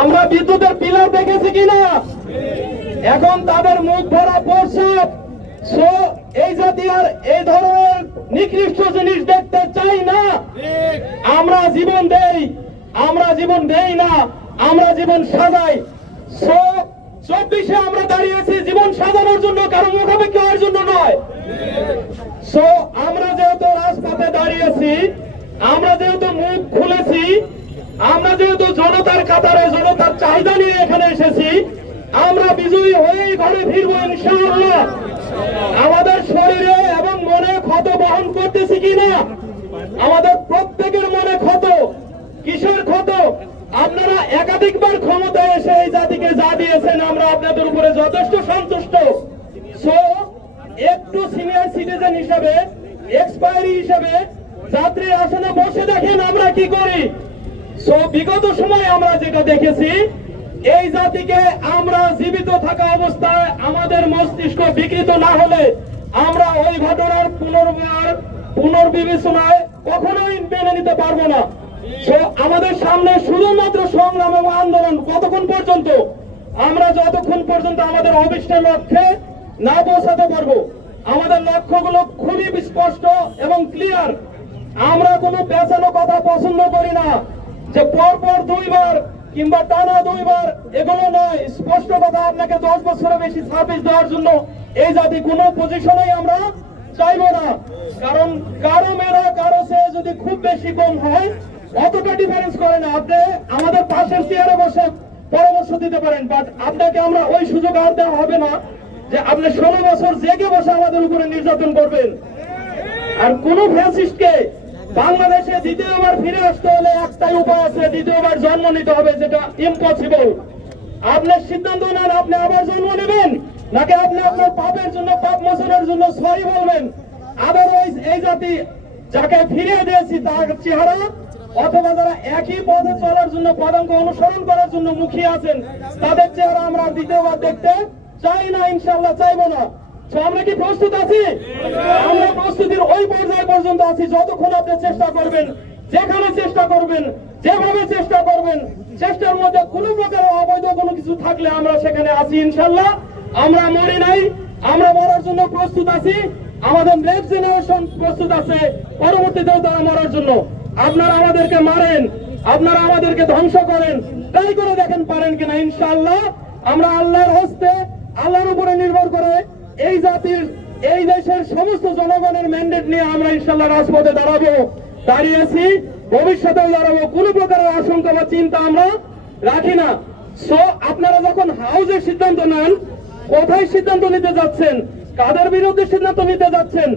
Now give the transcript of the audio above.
আমরা বিদ্যুতের পিলার দেখেছি কিনা? এখন তাদের মুখ ভরা প্রস্রাব। এই জাতি আর এই ধরনের নিকৃষ্ট জিনিস দেখতে চাই না। আমরা জীবন দেই, আমরা জীবন দেই না, আমরা জীবন সাজাই। চব্বিশে আমরা দাঁড়িয়েছি জীবন সাজানোর জন্য, কারও মুখাপেক্ষি হওয়ার জন্য নয়। সো আমরা যেহেতু রাজপথে দাঁড়িয়েছি, আমরা যেহেতু মুখ আমরা যেহেতু জনতার কাতারে জনতার চাহিদা নিয়ে এখানে এসেছি, আমরা বিজয়ী হয়েই ঘরে ফিরবো ইনশাআল্লাহ। আমাদের শরীরে এবং মনে ক্ষত বহন করতেছি কিনা আমাদের প্রত্যেকের মনে ক্ষত, কিসের ক্ষত? আপনারা একাধিকবার ক্ষমতায় এসে এই জাতিকে যা দিয়েছেন, আমরা আপনাদের উপরে যথেষ্ট সন্তুষ্ট। সো একটু সিনিয়র সিটিজেন হিসেবে এক্সপায়ারি হিসেবে, যাত্রীর আসনে বসে দেখেন আমরা কি করি। সো বিগত সময় আমরা যেটা দেখেছি, এই জাতিকে আমরা জীবিত থাকা অবস্থায় আমাদের মস্তিষ্ক বিকৃত না হলে আমরা ওই ঘটনার পুনর্বার পুনর্বিবেচনায় কখনোই মেনে নিতে পারব না। আমাদের সামনে শুধুমাত্র সংগ্রাম এবং আন্দোলন কতক্ষণ পর্যন্ত? আমরা যতক্ষণ পর্যন্ত আমাদের অভিষ্টের লক্ষ্যে না পৌঁছাতে পারব, আমাদের লক্ষ্যগুলো খুবই স্পষ্ট এবং ক্লিয়ার আমরা কোনো পেছানো কথা পছন্দ করি না। যে পর পর দুইবার কিংবা টানা দুইবার এগুলো নয়, স্পষ্ট কথা আপনাকে দশ বছরের বেশি সার্ভিস দেওয়ার জন্য এই জাতি কোনো পজিশনেই আমরা চাইব না। কারণ কারও মেয়েরা, কারও সে যদি খুব বেশি কম হয়, অতটা ডিফারেন্স করে না। আপনি আমাদের পাশের চেয়ারে বসে পরামর্শ দিতে পারেন বাট আপনাকে আমরা ওই সুযোগ আর দেওয়া হবে না যে আপনি ষোলো বছর জেগে বসে আমাদের উপরে নির্যাতন করবেন। আর কোন ফ্যাসিস্টকে বাংলাদেশে দ্বিতীয়বার ফিরে আসতে হলে একটাই উপায় আছে, দ্বিতীয়বার জন্ম নিতে হবে, যেটা ইম্পসিবল আপনার সিদ্ধান্ত নেন, আপনি আবার জন্ম নেবেন, নাকি আপনি আপনার পাপের জন্য, পাপ মোচনের জন্য সরি বলবেন? আদারওয়াইজ এই জাতি যাকে ফিরিয়ে দিয়েছি, তার চেহারা, অথবা যারা একই পথে চলার জন্য, পদাঙ্ক অনুসরণ করার জন্য মুখিয়ে আছেন, তাদের চেহারা আমরা দ্বিতীয়বার দেখতে চাই না ইনশাল্লাহ চাইব না। আমরা কি প্রস্তুত আছি? আমরা প্রস্তুতির ওই পর্যায়ে পর্যন্ত আছি, যতক্ষণ আপনি চেষ্টা করবেন, যেখানে চেষ্টা করবেন, যেভাবে চেষ্টা করবেন, চেষ্টার মধ্যে কোনো প্রকার অবৈধ কোনো কিছু থাকলে আমরা সেখানে আছি ইনশাল্লাহ। আমরা মরি নাই, আমরা মরার জন্য প্রস্তুত আছি। আমাদের নেক্সট জেনারেশন প্রস্তুত আছে, পরবর্তীতেও তারা মরার জন্য। আপনারা আমাদেরকে মারেন, আপনারা আমাদেরকে ধ্বংস করেন, তাই করে দেখেন পারেন কিনা ইনশাল্লাহ। আমরা আল্লাহর হস্তে, আল্লাহর উপরে নির্ভর করে এই জাতির, এই দেশের সমস্ত জনগণের ম্যান্ডেট নিয়ে আমরা ইনশাল্লাহ রাজপথে দাঁড়াবো দাঁড়িয়েছি ভবিষ্যতেও দাঁড়াবো, কোনো প্রকারের আশঙ্কা বা চিন্তা আমরা রাখি না। সো আপনারা যখন হাউজের সিদ্ধান্ত নেন, কোথায় সিদ্ধান্ত নিতে যাচ্ছেন, কাদের বিরুদ্ধে সিদ্ধান্ত নিতে যাচ্ছেন